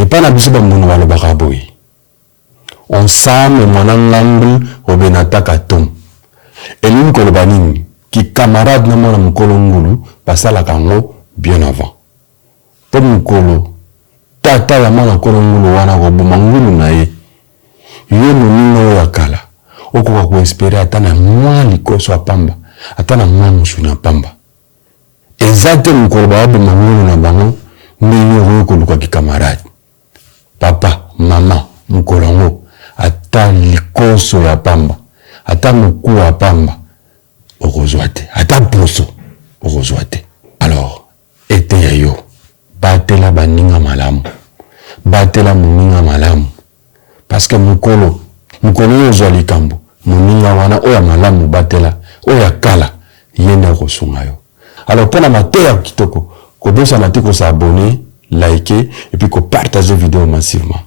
Et pas na biso ba mbono ba lobaka boy. Ensemble mwana ngambi obenata katom. Elim kolobanini ki camarade na mwana mukolo ngulu basala kango bien avant. Pour mukolo tata ya mwana mukolo ngulu wana ko boma ngulu na ye. Ye munino ya kala. Okoka ko espérer atana mwa likoso apamba, atana mwa musuna pamba. Exacte mukolo ba boma ngulu na bango meyo ko luka ki camarade. Papa, mama, mukolo ngo ata likoso ya pamba, ata muku ya pamba. Orozwate, ata poso, orozwate. Alors, ete ya yo, batela baninga malamu, batela muninga malamu. Parce que mukolo yo likambo, muninga wana oya malamu batela, oya kala, yenda kosunga yo. Alors, pour la matière kitoko, kobosa na te ko s'abonner, liker, et puis ko partager vidéo massivement.